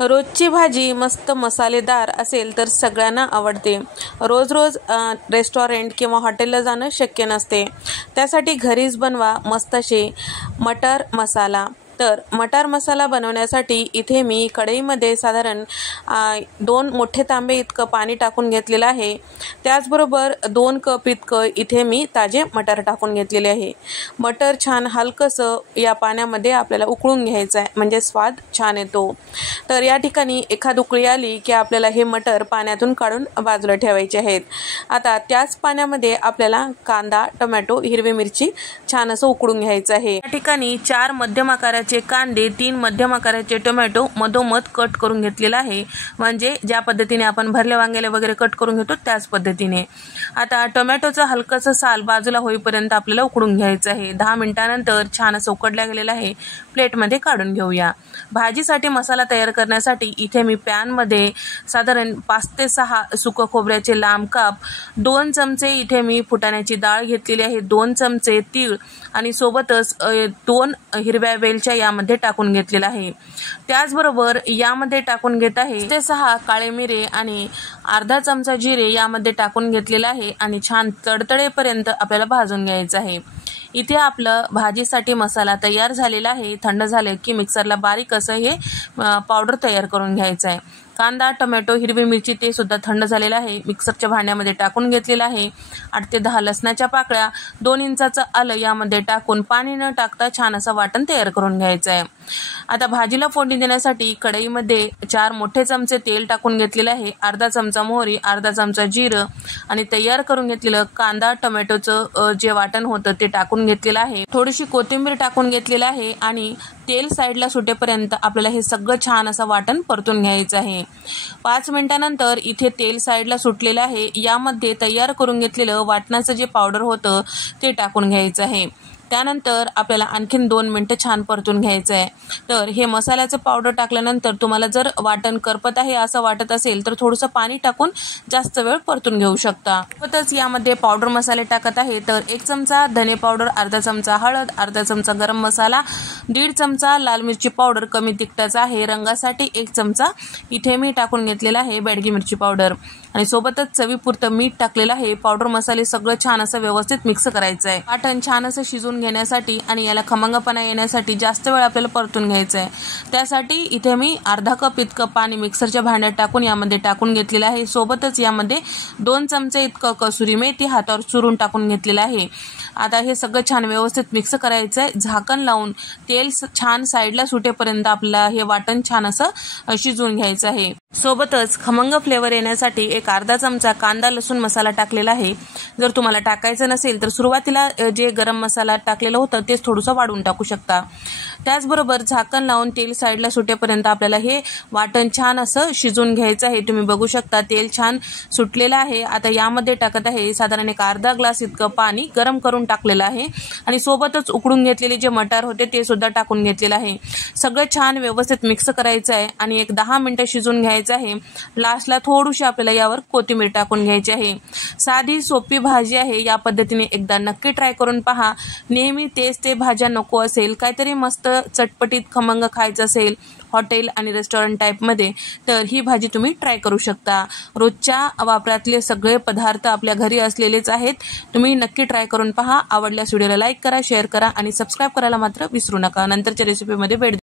रोजची भाजी मस्त मसालेदार असेल तर सगळ्यांना आवडते। रोज रोज रेस्टॉरंट किंवा हॉटेलला जाणं शक्य नसते, त्यासाठी घरीच बनवा मस्त अशी मटर मसाला। तर मटार मसाला बनवण्यासाठी इथे मी कढईमध्ये साधारण 2 मोठे तांबे इतकं पाणी टाकून घेतलेलं आहे। त्याचबरोबर 2 कप इतकं इथे मी ताजे मटार टाकून घेतलेले आहे। मटर छान हलकसं या पाण्यामध्ये आपल्याला उकळून घ्यायचं आहे, म्हणजे स्वाद छान येतो। तर या ठिकाणी एखाद उकळी आली की आपल्याला हे मटर पाण्यातून काढून बाजूला ठेवायचे आहेत। आता त्याच पाण्यामध्ये आपल्याला कांदा, टोमॅटो, हिरवी मिरची छान असं उकळून घ्यायचं आहे। या ठिकाणी 4 मध्यम आकाराचे कांदे, 3 मध्यम आकाराचे टोमॅटो मधोमध कट करून घेतलेला आहे, म्हणजे ज्या पद्धतीने आपण भरले वांग्याला वगैरे कट करून घेतो त्याच पद्धतीने। आता टोमॅटोचं हलकसं साल बाजूला होईपर्यंत आपल्याला उकडून घ्यायचं आहे। 10 मिनिटांनंतर छान असं उकडल्या गेलेलं आहे, प्लेटमध्ये काढून घेऊया। भाजीसाठी मसाला तयार करण्यासाठी इथे मी पॅनमध्ये साधारण 5 ते 6 सुकं खोबऱ्याचे लांब काप, 2 चमचे इथे मी फुटाण्याची डाळ घेतलेली आहे, 2 चमचे तीळ आणि सोबतच 2 हिरव्या वेलच्या यामध्ये टाकून घेतलेला आहे। त्याचबरोबर यामध्ये टाकून घेत आहे 5 ते 6 काळे मिरे आणि अर्धा चमचा जिरे यामध्ये टाकून घेतलेला आहे आणि छान तडतडेपर्यंत आपल्याला भाजून घ्यायचं आहे। इथे आपलं भाजीसाठी मसाला तयार झालेला आहे। थंड झाले की मिक्सरला बारीक असं हे पावडर तयार करून घ्यायचं आहे। कांदा, टोमॅटो, हिरवी मिरची ते सुद्धा थंड झालेलं आहे, मिक्सरच्या भांड्यामध्ये टाकून घेतलेलं आहे। 8 ते 10 लसणाच्या पाकळ्या, 2 इंचाचं आलं यामध्ये टाकून पाणी न टाकता छान असं वाटण तयार करून घ्यायचं आहे। आता भाजीला फोडणी देण्यासाठी कढईमध्ये 4 मोठे चमचे तेल टाकून घेतलेलं आहे, अर्धा चमचा मोहरी, अर्धा चमचा जिरं आणि तयार करून घेतलेलं कांदा टोमॅटोचं जे वाटण होतं ते टाकून घेतलेलं आहे। थोडीशी कोथिंबीर टाकून घेतलेलं आहे आणि तेल साईडला सुटेपर्यंत आपल्याला हे सगळं छान असं वाटण परतून घ्यायचं आहे। 5 मिनिटांनंतर इथे तेल साईडला सुटलेलं आहे, यामध्ये तयार करून घेतलेलं वाटणाचं जे पावडर होतं ते टाकून घ्यायचं आहे। त्यानंतर आपल्याला आणखीन 2 मिनिटं छान परतून घ्यायचं आहे। तर हे मसाल्याचं पावडर टाकल्यानंतर तुम्हाला जर वाटण करपत आहे असं वाटत असेल तर थोडंसं पाणी टाकून जास्त वेळ परतून घेऊ शकता। सोबतच यामध्ये पावडर मसाले टाकत आहे, तर 1 चमचा धने पावडर, अर्धा चमचा हळद, अर्धा चमचा गरम मसाला, 1.5 चमचा लाल मिरची पावडर कमी तिखटाचा आहे, रंगासाठी 1 चमचा इथे मी टाकून घेतलेला आहे बेडगी मिरची पावडर आणि सोबतच चवीपुरतं मीठ टाकलेलं आहे। पावडर मसाले सगळं छान असं व्यवस्थित मिक्स करायचं आहे। वाटण छान असं शिजून घेण्यासाठी आणि याला खमंगपणा येण्यासाठी जास्त वेळ आपल्याला परतून घ्यायचं आहे। त्यासाठी इथे मी अर्धा कप इतकं पाणी मिक्सरच्या भांड्यात टाकून यामध्ये टाकून घेतलेलं आहे। सोबतच यामध्ये 2 चमचे इतकं कसुरी मेथी हातावर चुरून टाकून घेतलेलं आहे। आता हे सगळं छान व्यवस्थित मिक्स करायचं आहे। झाकण लावून तेल छान साईडला सुटेपर्यंत आपल्याला हे वाटण छान असं शिजवून घ्यायचं आहे। सोबतच खमंग फ्लेवर येण्यासाठी एक अर्धा चमचा कांदा लसूण मसाला टाकलेला आहे। जर तुम्हाला टाकायचं नसेल तर सुरुवातीला जे गरम मसाला टाकलेलं होतं तेच थोडंसं वाढवून टाकू शकता। त्याचबरोबर झाकण लावून तेल साईडला सुटेपर्यंत आपल्याला हे वाटण छान असं शिजवून घ्यायचं आहे। तुम्ही बघू शकता तेल छान सुटलेलं आहे। आता यामध्ये टाकत आहे साधारण एक अर्धा ग्लास इतकं पाणी गरम करून टाकलेलं आहे आणि सोबतच उकडून घेतलेले जे मटार होते ते सुद्धा टाकून घेतलेलं आहे। सगळं छान व्यवस्थित मिक्स करायचं आहे आणि एक 10 मिनिटं शिजवून घ्यायचं आहे। लास्टला थोडीशी आपल्याला यावर कोथिंबीर टाकून घ्यायची आहे। साधी सोपी भाजी आहे, या पद्धतीने एकदा नक्की ट्राय करून पहा। नेहमी तेच ते भाज्या नको असेल, काहीतरी मस्त चटपटीत खमंग खायचं असेल हॉटेल आणि रेस्टॉरंट टाईपमध्ये, तर ही भाजी तुम्ही ट्राय करू शकता। रोजच्या वापरातले सगळे पदार्थ आपल्या घरी असलेलेच आहेत, तुम्ही नक्की ट्राय करून पहा। आवडल्यास व्हिडिओला लाईक करा, शेअर करा आणि सबस्क्राईब करायला मात्र विसरू नका। नंतरच्या रेसिपीमध्ये भेट